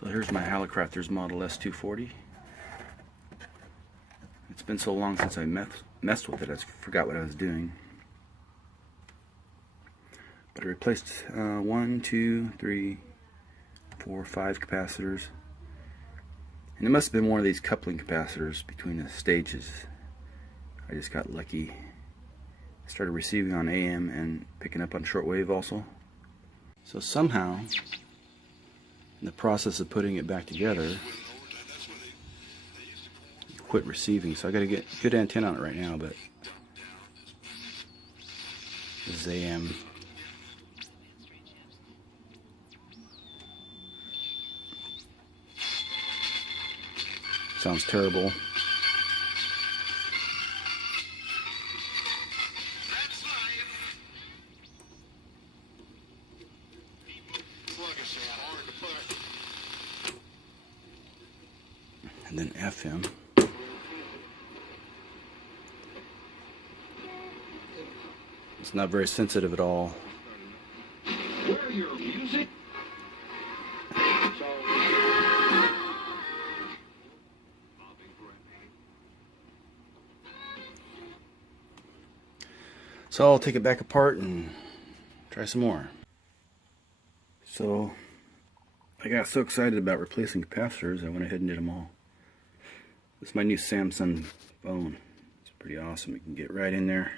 So here's my Hallicrafters model S-240. It's been so long since I messed with it, I forgot what I was doing. But I replaced 1, 2, 3, 4, 5 capacitors. And it must have been one of these coupling capacitors between the stages. I just got lucky. I started receiving on AM and picking up on shortwave also. So somehow, in the process of putting it back together, it quit receiving. So I got to get good antenna on it right now, but this is AM. Sounds terrible. And then FM. It's not very sensitive at all. So I'll take it back apart and try some more. So I got so excited about replacing capacitors, I went ahead and did them all. This is my new Samsung phone. It's pretty awesome. You can get right in there.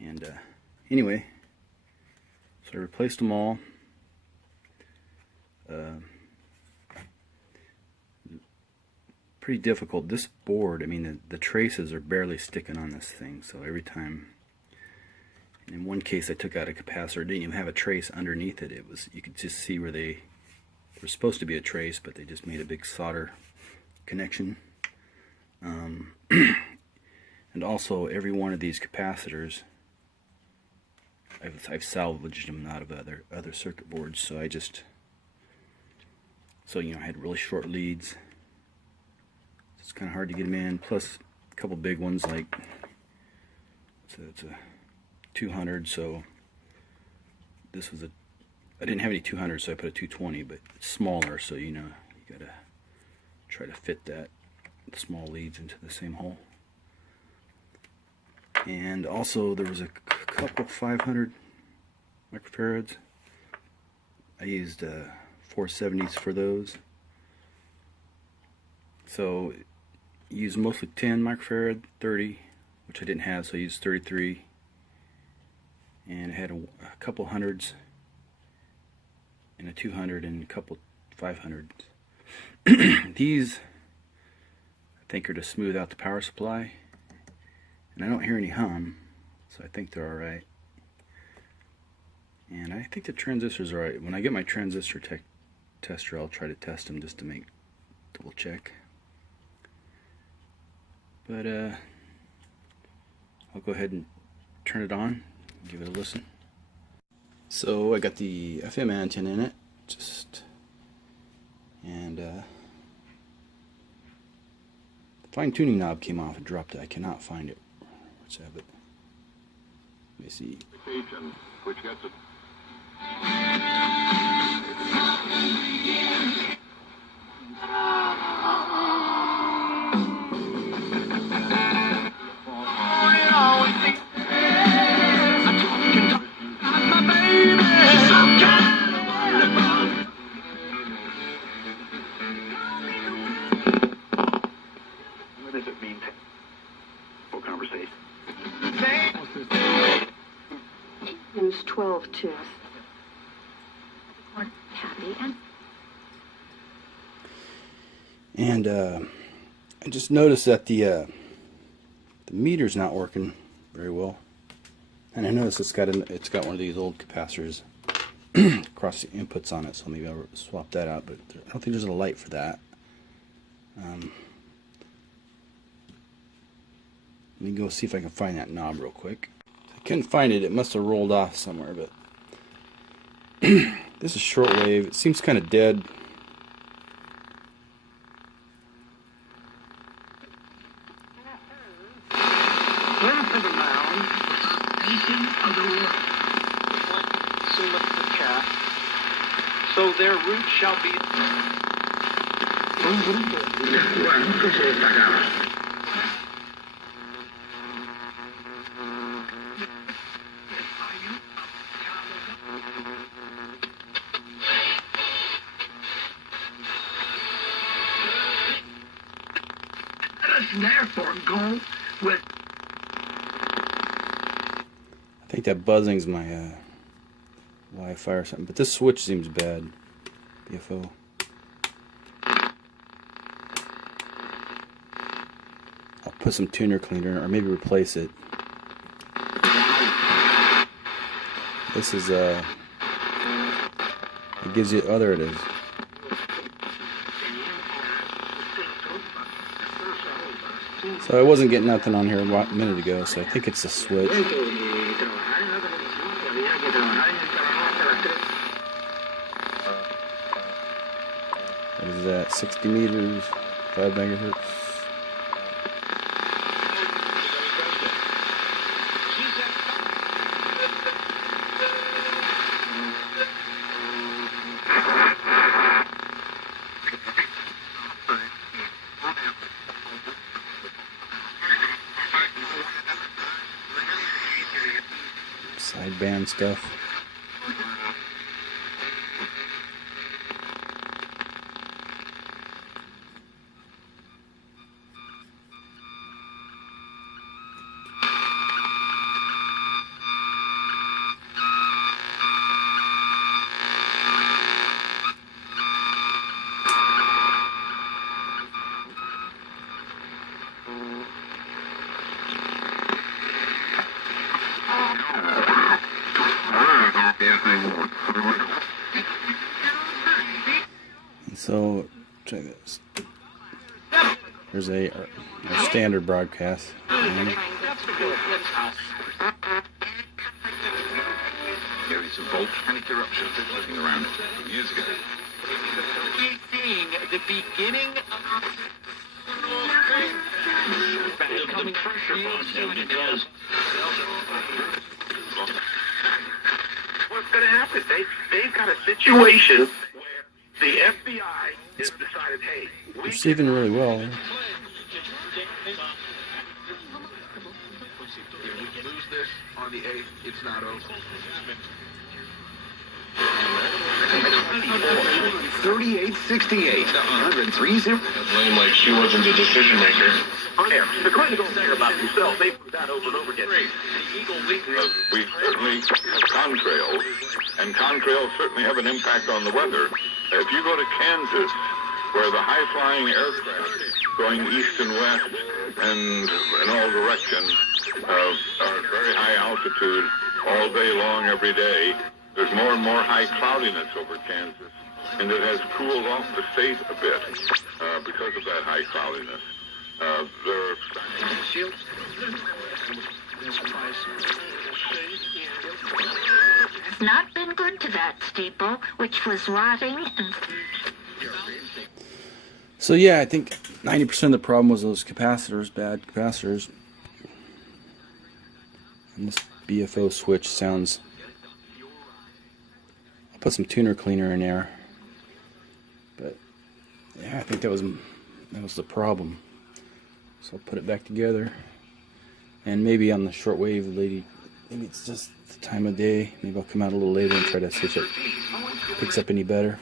And anyway, so I replaced them all. Pretty difficult. This board, I mean, the traces are barely sticking on this thing, so every time. In one case I took out a capacitor, it didn't even have a trace underneath it. You could just see where they were supposed to be a trace, but they just made a big solder connection. And also every one of these capacitors, I've salvaged them out of other circuit boards, so I had really short leads. It's kind of hard to get them in, plus a couple big ones, like it's a 200, so this was I didn't have any 200, so I put a 220, but it's smaller, so you gotta try to fit the small leads into the same hole. And also there was a couple 500 microfarads. I used 470s for those. So use mostly 10 microfarad, 30, which I didn't have, so I used 33. And I had a couple hundreds and a 200 and a couple 500s. These I think are to smooth out the power supply, and I don't hear any hum, so I think they're alright. And I think the transistors are alright. When I get my transistor tester, I'll try to test them just to double check. But I'll go ahead and turn it on, give it a listen. So I got the FM antenna in it, and the fine tuning knob came off and dropped it. I cannot find it. Where's that? But let me see. Which gets it. What does it mean for conversation? Use 12 tooth. Happy and I just noticed that the meter's not working very well, and I noticed it's got one of these old capacitors across the inputs on it, so maybe I'll swap that out. But I don't think there's a light for that. Let me go see if I can find that knob real quick. I couldn't find it. It must have rolled off somewhere, but this is shortwave. It seems kind of dead. Where for the mound, facing of the world. So much So their route shall be... Un grupo de cubanos que se destacaba. Let us therefore go with... I think that buzzing's my Wi-Fi or something, but this switch seems bad. BFO. I'll put some tuner cleaner, or maybe replace it. This is it gives you, oh, there it is. So I wasn't getting nothing on here a minute ago, so I think it's the switch. What is that? 60 meters, 5 megahertz. Sideband stuff. So, check this. There's our standard broadcast. Carries a volcanic eruption floating around it years ago. Seeing the beginning of coming pressure because What's going to happen? They've got a situation where the FBI has decided, hey, Receiving really well. we lose this on the 8th, it's not over. 3868, 103. Lame like she wasn't the decision maker. They're going to go there about themselves. They put that over and over again. We certainly have contrails, and contrails certainly have an impact on the weather. If you go to Kansas, where the high-flying aircraft going east and west and in all directions are at very high altitude all day long, every day, there's more and more high cloudiness over Kansas, and it has cooled off the state a bit because of that high cloudiness. It's not been good to that steeple, which was rotting and... So yeah, I think 90% of the problem was those capacitors, bad capacitors. And this BFO switch sounds... I'll put some tuner cleaner in there. But yeah, I think that was the problem. So I'll put it back together. And maybe on the shortwave, maybe it's just the time of day. Maybe I'll come out a little later and try to see if it picks up any better.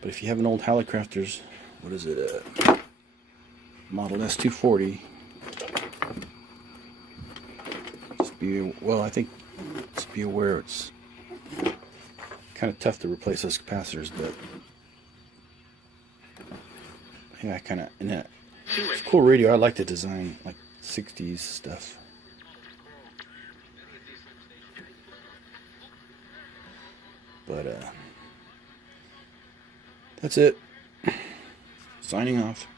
But if you have an old Hallicrafters, what is it? Model S-240. Just be aware it's kind of tough to replace those capacitors, but yeah, it's a cool radio. I like the design, like 60s stuff. But that's it. Signing off.